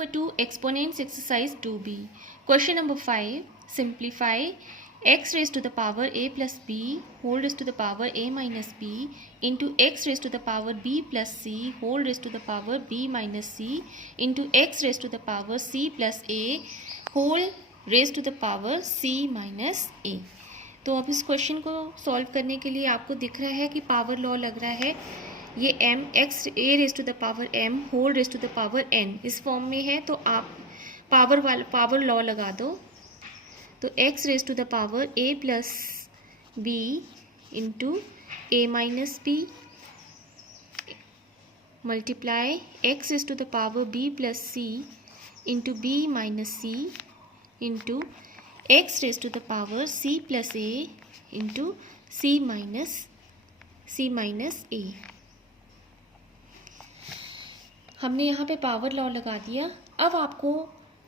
number 2, exponents exercise 2b. Question number 5, simplify x raised to the power a plus b whole raised to the power a minus b into x raised to the power b plus c whole raised to the power b minus c into x raised to the power c plus a whole raised to the power c minus a. तो अब इस question को solve करने के लिए आपको दिख रहा है कि पावर लॉ लग रहा है. ये m x a raise to the power m whole raise to the power n इस फॉर्म में है. तो आप पावर लॉ लगा दो. तो x raise to the power a plus b into a minus b multiply x raise to the power b plus c into b minus c into x raise to the power c plus a into c minus a. हमने यहाँ पे power law लगा दिया. अब आपको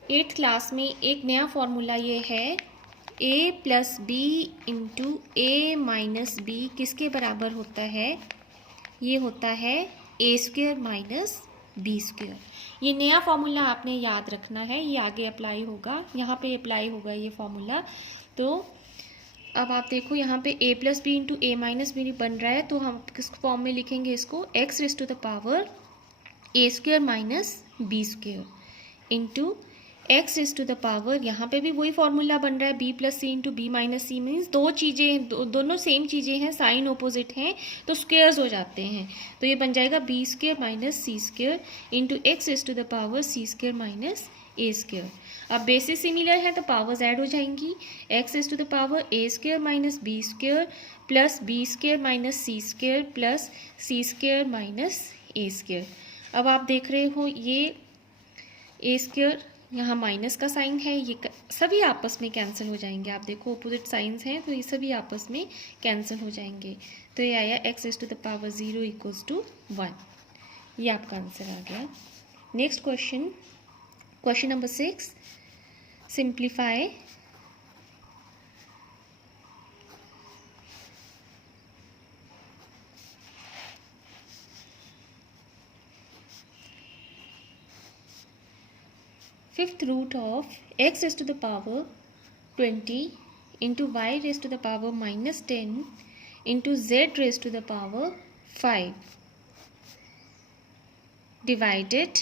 8th class में एक नया फॉर्मूला ये है a plus B into A minus B किसके बराबर होता है. ये होता है a square minus B square. ये नया फॉर्मूला आपने याद रखना है. ये आगे अप्लाई होगा, यहाँ पे अप्लाई होगा ये फॉर्मूला. तो अब आप देखो यहाँ पे a plus B into A minus B बन रहा है. तो हम किस फॉर्म में लिखेंगे इसको, x raise to the power A square minus B square into X raise to the power, यहाँ पे भी वही फॉर्मूला बन रहा है B plus C into B minus C. Means दो चीज़ें दोनों सेम चीज़ें हैं, साइन ऑपोजिट हैं तो स्क्वेयर्स हो जाते हैं. तो ये बन जाएगा B square minus C square into X raise to the power C square minus A square. अब बेसिस सिमिलर है तो पावर्स ऐड हो जाएंगी. X raise to the power A square minus B square plus B square minus C square plus C square minus A square. अब आप देख रहे हो ये ए स्क्वेयर यहाँ माइनस का साइन है, ये सभी आपस में कैंसिल हो जाएंगे. आप देखो अपोजिट साइंस हैं तो ये सभी आपस में कैंसिल हो जाएंगे. तो ये आया X raise to the power 0 equals to 1. ये आपका आंसर आ गया. Next question, question number 6, simplify fifth root of x raised to the power 20 into y raised to the power minus 10 into z raised to the power 5 divided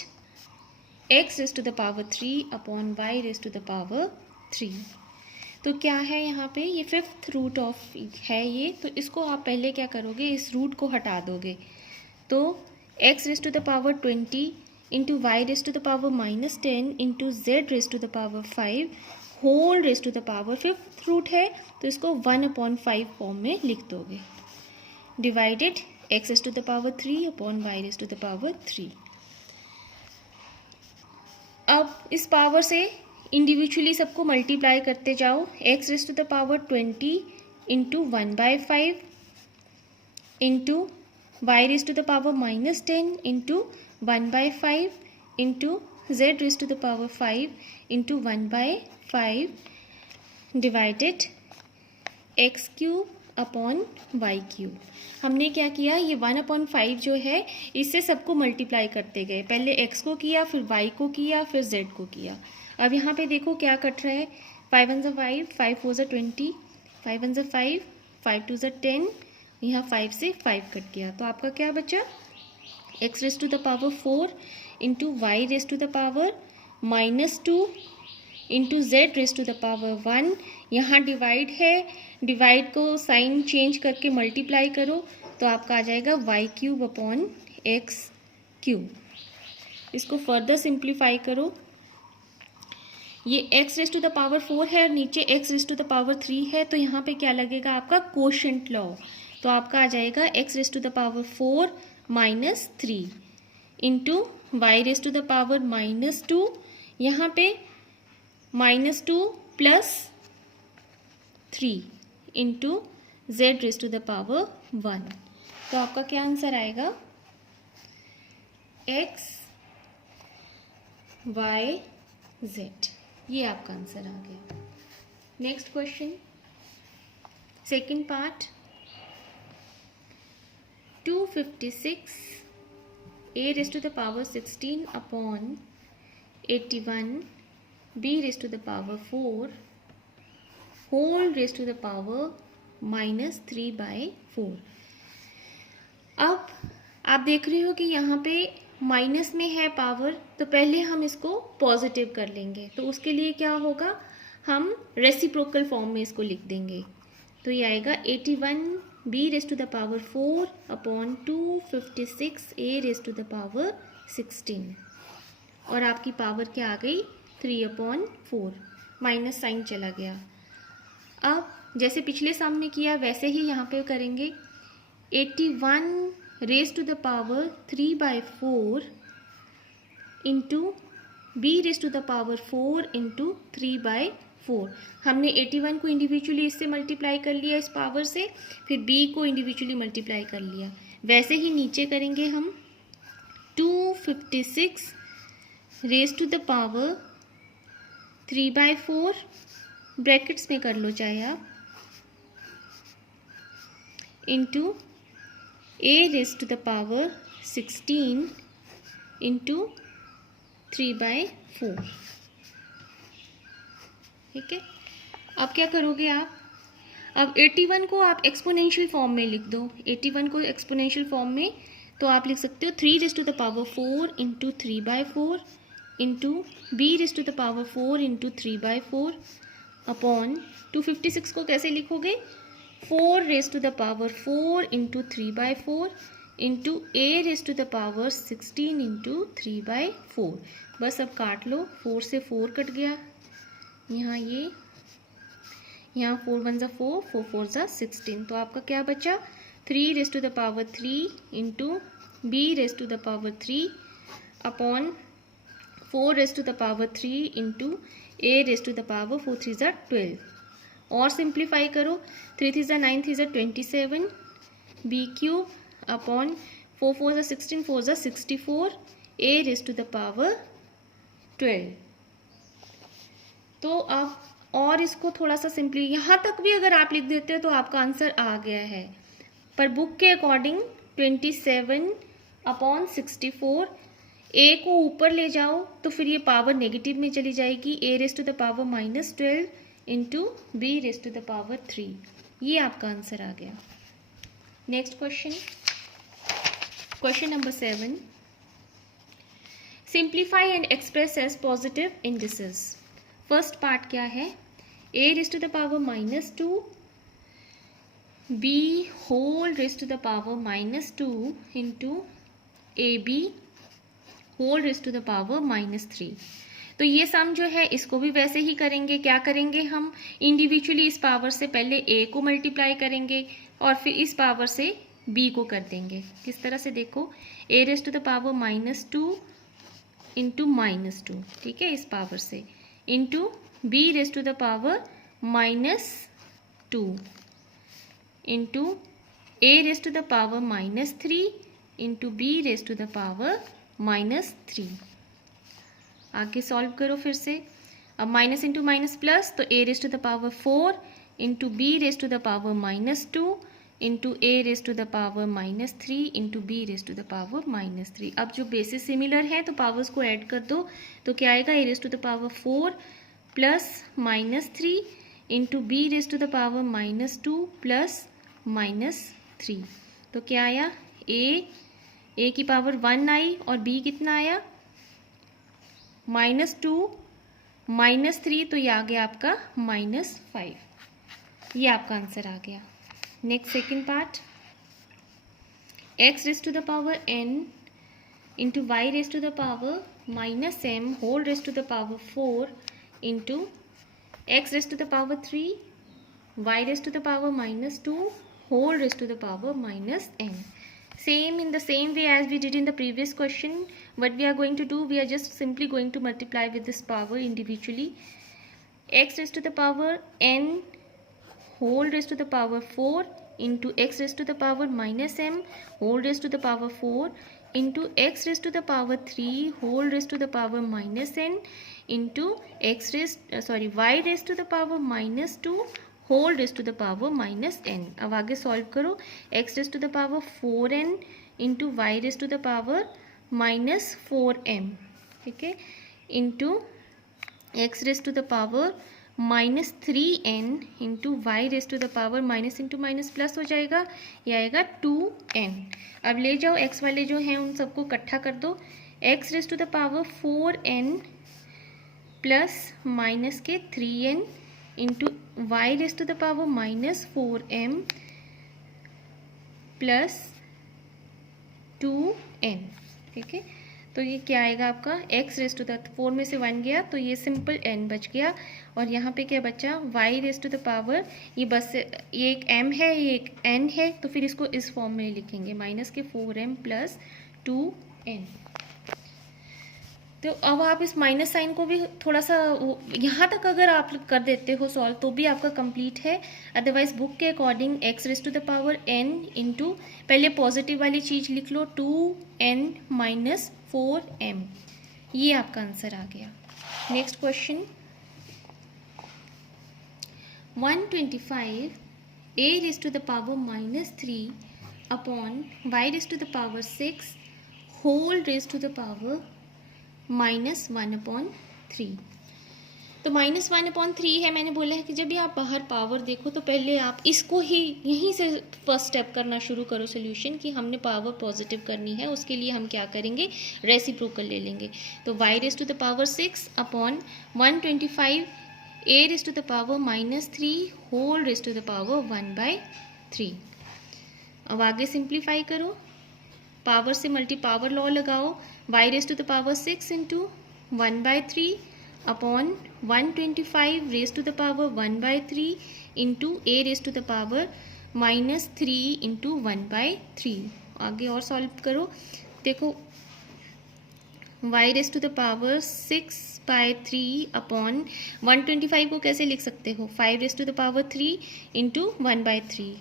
x raised to the power 3 upon y raised to the power 3. तो क्या है यहाँ पे, ये fifth root of है ये. तो इसको आप पहले क्या करोगे, इस रूट को हटा दोगे. तो x raise to the power 20 into Y raise to the power minus 10 into Z raise to the power 5 whole raise to the power, fifth root है तो इसको 1/5 फॉर्म में लिख दोगे. Divided X raise to the power 3 upon Y raise to the power 3. अब इस power से individually सबको मल्टीप्लाई करते जाओ. X raise to the power 20 into 1/5 into Y raise to the power minus 10 into 1/5 into Z raise to the power 5 into 1/5 divided X cube upon Y cube. हमने क्या किया, ये 1/5 जो है इससे सबको मल्टीप्लाई करते गए. पहले एक्स को किया, फिर वाई को किया, फिर जेड को किया. अब यहाँ पे देखो क्या कट रहा है, 5 1 5, 5 4 20, 5 1 5, 5 2 10, यहाँ 5 से 5 कट गया. तो आपका क्या बचा, X raise to the power 4 into Y raise to the power minus 2 into Z raise to the power 1. यहाँ डिवाइड है, डिवाइड को साइन चेंज करके मल्टीप्लाई करो तो आपका आ जाएगा Y cube upon X cube. इसको फर्दर सिंप्लीफाई करो. ये X raise to the power 4 है और नीचे X raise to the power 3 है. तो यहाँ पे क्या लगेगा आपका, कोशेंट लॉ. तो आपका आ जाएगा X raise to the power 4 minus 3 into Y raise to the power minus 2, यहाँ पे minus 2 plus 3 into Z raise to the power 1. तो आपका क्या आंसर आएगा, एक्स वाई जेड. ये आपका आंसर आ गया. Next question, second part, 256 a raised to the power 16 upon 81 b raise to the power 4 whole raise to the power -3/4। अब आप देख रहे हो कि यहाँ पे माइनस में है पावर, तो पहले हम इसको पॉजिटिव कर लेंगे। तो उसके लिए क्या होगा, हम रेसिप्रोकल फॉर्म में इसको लिख देंगे। तो ये आएगा 81 b raise to the power 4 upon 256 a raise to the power 16, और आपकी पावर क्या आ गई 3/4, माइनस साइन चला गया। अब जैसे पिछले सम में किया वैसे ही यहाँ पे करेंगे। 81 raise to the power 3/4 into b raise to the power 4 into 3/4। हमने 81 को इंडिविजुअली इससे मल्टीप्लाई कर लिया इस पावर से, फिर b को इंडिविजुअली मल्टीप्लाई कर लिया। वैसे ही नीचे करेंगे हम 256 raise to the power 3/4, brackets में कर लो चाहे आप, into a raise to the power 16 into 3/4। ठीक है, अब क्या करोगे आप, अब 81 को आप एक्सपोनेंशियल फॉर्म में लिख दो। 81 को एक्सपोनेंशियल फॉर्म में तो आप लिख सकते हो 3 raise to the power 4 into 3/4 into b raise to the power 4 into 3/4 upon 256 को कैसे लिखोगे, 4 raise to the power 4 into 3/4 into a raise to the power 16 into 3/4। बस अब काट लो, 4 से 4 कट गया, यहाँ ये, यहाँ 4 1 ज़ा 4, 4 4 ज़ा 16, तो आपका क्या बचा 3 raise to the power 3 into b raise to the power 3 upon 4 raise to the power 3 into a raise to the power 4 3 ज़ा 12, और सिंप्लीफाई करो, 3 3 ज़ा 9 3 ज़ा 27 b क्यूब अपॉन 4 4 ज़ा 16 4 ज़ा 64 a raise to the power 12। तो अब और इसको थोड़ा सा सिंपली यहाँ तक भी अगर आप लिख देते हो तो आपका आंसर आ गया है, पर बुक के अकॉर्डिंग 27/64 a को ऊपर ले जाओ तो फिर ये पावर नेगेटिव में चली जाएगी, a raise to the power -12 into b raise to the power 3, ये आपका आंसर आ गया। Next question, question number 7, simplify and express as positive indices. First part क्या है, a raise to the power -2 b whole raise to the power -2 into ab whole raise to the power -3। तो ये सम जो है इसको भी वैसे ही करेंगे। क्या करेंगे, हम इंडिविजुअली इस पावर से पहले a को मल्टीप्लाई करेंगे और फिर इस पावर से b को कर देंगे। किस तरह से, देखो a raise to the power -2 into -2, ठीक है, इस पावर से, into b raise to the power -2 into a raise to the power -3 into b raise to the power -3। आगे सॉल्व करो फिर से, अब माइनस इंटू माइनस प्लस, तो a raise to the power 4 into b raise to the power -2 into a raise to the power -3 into b raise to the power -3। अब जो basis similar है तो पावर्स को ऐड कर दो, तो क्या आएगा, a raise to the power 4 plus -3 into b raise to the power -2 plus -3। तो क्या आया, a की पावर 1 आई और b कितना आया -2 -3, तो ये आ गया आपका -5, ये आपका आंसर आ गया। Next second part, x raise to the power n into y raise to the power -m whole raise to the power 4 into x raise to the power 3 y raise to the power -2 whole raised to the power -n. Same in the same way as we did in the previous question, what we are going to do, we are just simply going to multiply with this power individually. X raised to the power n whole raised to the power 4 into x raised to the power -m whole raised to the power 4 into x raised to the power 3 whole raised to the power -n into y raised to the power -2 whole raise to the power -n। अब आगे solve करो, x raise to the power 4n into Y raise to the power -4m, ठीक है। Into x raise to the power -3n into Y raise to the power minus into minus plus हो जाएगा, ये आएगा 2n। अब ले जाओ x वाले जो हैं उन सबको इकट्ठा कर दो, x raise to the power 4n plus minus के 3n into Y raise to the power -4m plus 2n। ठीक है, तो ये क्या आएगा आपका x रेस टू द 4 में से 1 गया तो ये सिंपल n बच गया, और यहाँ पे क्या बचा y raise to the power, ये बस ये एक m है ये एक n है, तो फिर इसको इस फॉर्म में लिखेंगे माइनस के 4m प्लस 2n। तो अब आप इस माइनस साइन को भी थोड़ा सा यहाँ तक अगर आप कर देते हो सॉल्व तो भी आपका कंप्लीट है, अदरवाइज बुक के according x raise to the power n into पहले पॉजिटिव वाली चीज़ लिख लो 2n माइनस 4m, ये आपका आंसर आ गया। Next question 125 a raise to the power -3 upon y raise to the power 6 whole raise to the power -1/3। तो -1/3 है, मैंने बोला है कि जब भी आप बाहर पावर देखो तो पहले आप इसको ही यहीं से फर्स्ट स्टेप करना शुरू करो सोल्यूशन कि हमने पावर पॉजिटिव करनी है, उसके लिए हम क्या करेंगे रेसिप्रोकल ले लेंगे। तो y raise to the power 6 upon 125 a raise to the power -3 whole raise to the power 1/3। अब आगे सिंप्लीफाई करो, पावर से मल्टी पावर लॉ लगाओ, y raise to the power 6 into 1/3 upon 125 raise to the power 1/3 into a raise to the power -3 into 1/3। आगे और solve करो, देखो y raise to the power 6/3 upon 125 को कैसे लिख सकते हो 5 raise to the power 3 into 1/3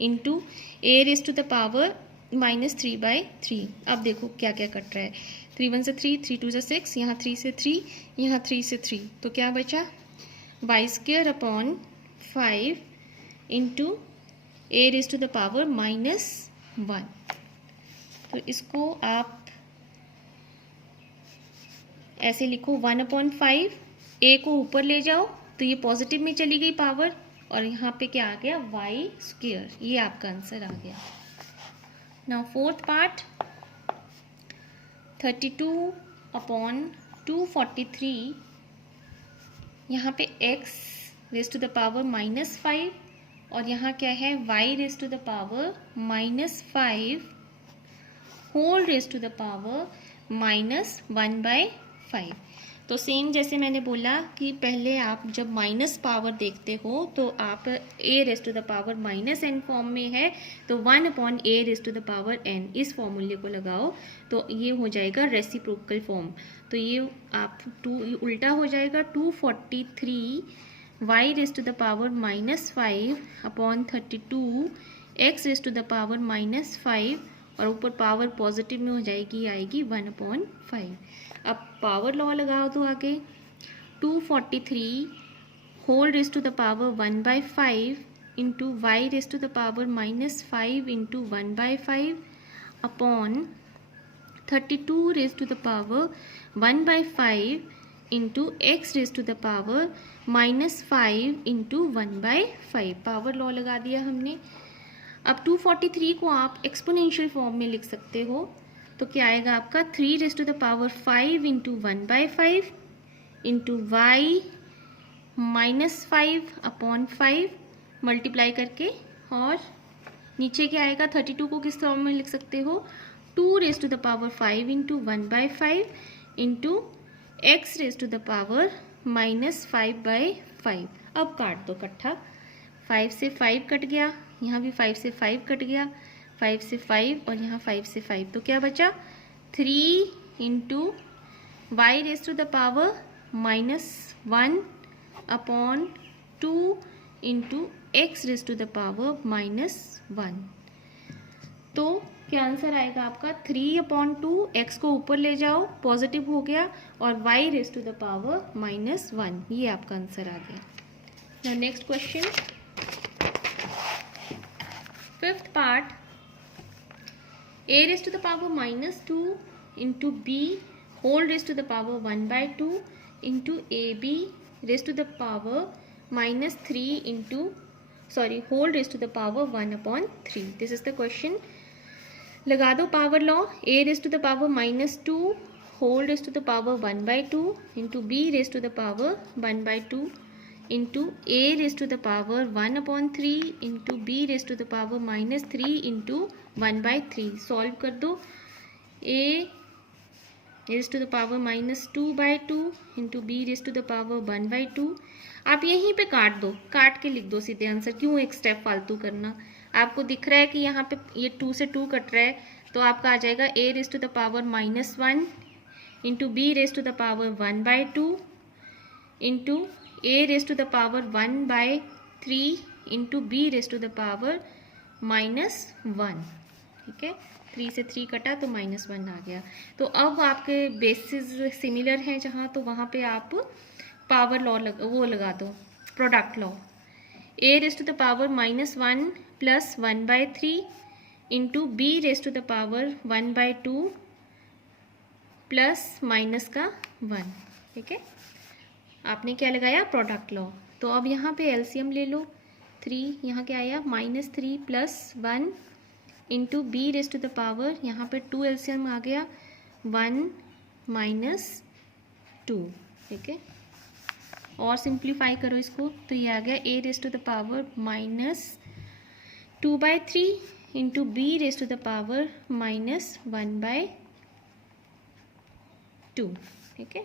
into a raise to the power -3/3। अब देखो क्या क्या कट रहा है, 3 1 से 3, 3 2 से 6, यहाँ 3 से 3, यहाँ 3 से 3, तो क्या बचा y² upon 5 into a raise to the power -1। तो इसको आप ऐसे लिखो 1/5, a को ऊपर ले जाओ तो ये पॉजिटिव में चली गई पावर, और यहाँ पे क्या आ गया y², ये आपका आंसर आ गया। Now fourth part 32 अपॉन 243, यहाँ पे x raise to the power -5 और यहाँ क्या है y raise to the power -5 whole raise to the power -1/5। तो सेम जैसे मैंने बोला कि पहले आप जब माइनस पावर देखते हो तो आप a raise to the power -n form में है तो 1/a raise to the power n इस फॉर्मूले को लगाओ तो ये हो जाएगा रेसिप्रोकल फॉर्म। तो ये आप उल्टा हो जाएगा 243 y raise to the power -5 upon 32 x raise to the power -5 और ऊपर पावर पॉजिटिव में हो जाएगी, आएगी 1/5। अब पावर लॉ लगाओ तो आगे 243 whole raise to the power 1/5 into Y raise to the power -5 into 1/5 upon 32 raise to the power 1/5 into x raise to the power -5 into 1/5। Power law लगा दिया हमने। अब 243 को आप एक्सपोनेंशियल फॉर्म में लिख सकते हो तो क्या आएगा आपका 3 raise to the power 5 into 1/5 into y -5 upon 5 multiply करके, और नीचे क्या आएगा 32 को किस फॉर्म में लिख सकते हो 2 raise to the power 5 into 1/5 into x raise to the power -5/5। अब काट दो इकट्ठा, 5 से 5 कट गया, यहाँ भी 5 से 5 कट गया, 5 से 5 और यहाँ 5 से 5, तो क्या बचा 3 into Y raise to the power -1 upon 2 into x raise to the power -1। तो क्या आंसर आएगा आपका 3/2, एक्स को ऊपर ले जाओ पॉजिटिव हो गया, और y raise to the power -1, ये आपका आंसर आ गया। Next question, fifth part, a raise to the power -2 into b whole raise to the power 1/2 into AB raise to the power -3 into whole raise to the power 1/3. This is the question. लगा दो power law. A raise to the power -2 whole raise to the power 1/2 into B raise to the power 1/2 into A raise to the power 1/3 into B raise to the power -3 into 1/3. Solve कर दो. A raise to the power -2/2 into B raise to the power 1/2. आप यहीं पे काट दो, काट के लिख दो सीधे आंसर. क्यों एक स्टेप फालतू करना. आपको दिख रहा है कि यहाँ पे ये 2 से 2 कट रहा है, तो आपका आ जाएगा A raise to the power -1 into B raise to the power 1/2 into A raise to the power 1/3 into B raise to the power -1. ठीक है, 3 से 3 कटा तो -1 आ गया. तो अब आपके बेसिस सिमिलर हैं जहाँ, तो वहाँ पे आप पावर लॉ वो लगा दो, product law. A raise to the power -1 plus 1/3 into B raise to the power 1/2 plus minus का 1. ठीक है, आपने क्या लगाया, प्रोडक्ट लॉ. तो अब यहाँ पे एलसीएम ले लो. 3 यहाँ क्या आया, -3 plus 1 into B raise to the power, यहाँ पे 2 एलसीएम आ गया, 1 -2. ठीक है, और सिंप्लीफाई करो इसको, तो ये आ गया A raise to the power -2/3 into B raise to the power -1/2. ठीक है,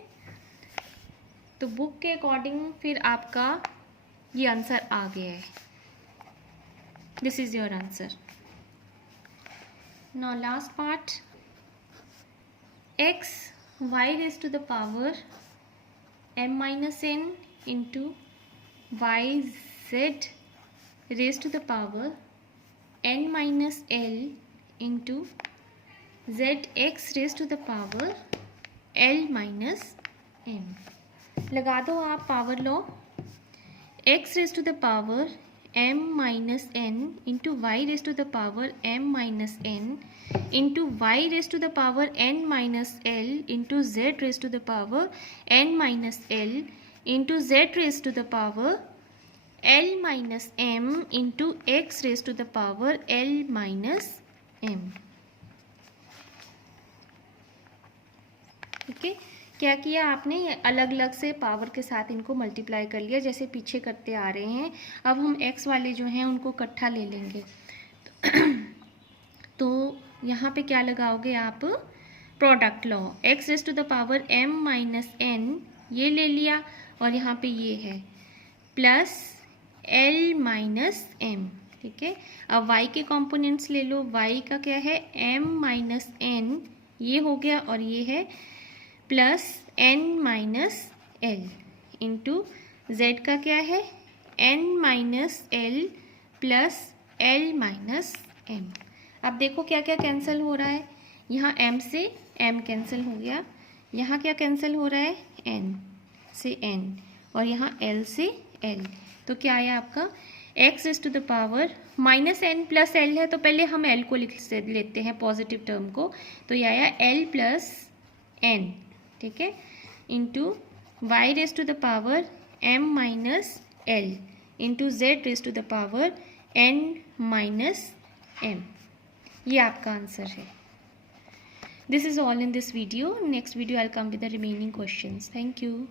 तो बुक के अकॉर्डिंग फिर आपका ये आंसर आ गया है. This is your answer. Now last part. x y raise to the power m-n into y z raise to the power n-l into zx raise to the power l-m. लगा दो आप power law. x raise to the power m-n into y raise to the power m-n into y raise to the power n-l into z raise to the power n-l into z raise to the power l-m into x raise to the power l-m. ठीक है, क्या किया आपने, अलग अलग से power के साथ इनको मल्टीप्लाई कर लिया जैसे पीछे करते आ रहे हैं. अब हम x वाले जो हैं उनको इकट्ठा ले लेंगे. तो यहाँ पे क्या लगाओगे आप, product law. x raise to the power m-n ये ले लिया, और यहाँ पे ये है प्लस l-m. ठीक है, अब y के कंपोनेंट्स ले लो. y का क्या है, m-n ये हो गया, और ये है प्लस n-l इंटू z का क्या है, n-l प्लस l-m. अब देखो क्या क्या कैंसिल हो रहा है. यहाँ m से m कैंसिल हो गया, यहाँ क्या कैंसिल हो रहा है, n से n, और यहाँ l से l. तो क्या आया आपका, x raise to the power -n plus l है, तो पहले हम l को लिख लेते हैं, पॉजिटिव टर्म को. तो ये आया l प्लस n. ठीक है, into y raise to the power m-l into z raise to the power n-m. ये आपका आंसर है. This is all in this video. Next video I will come with the remaining questions. Thank you.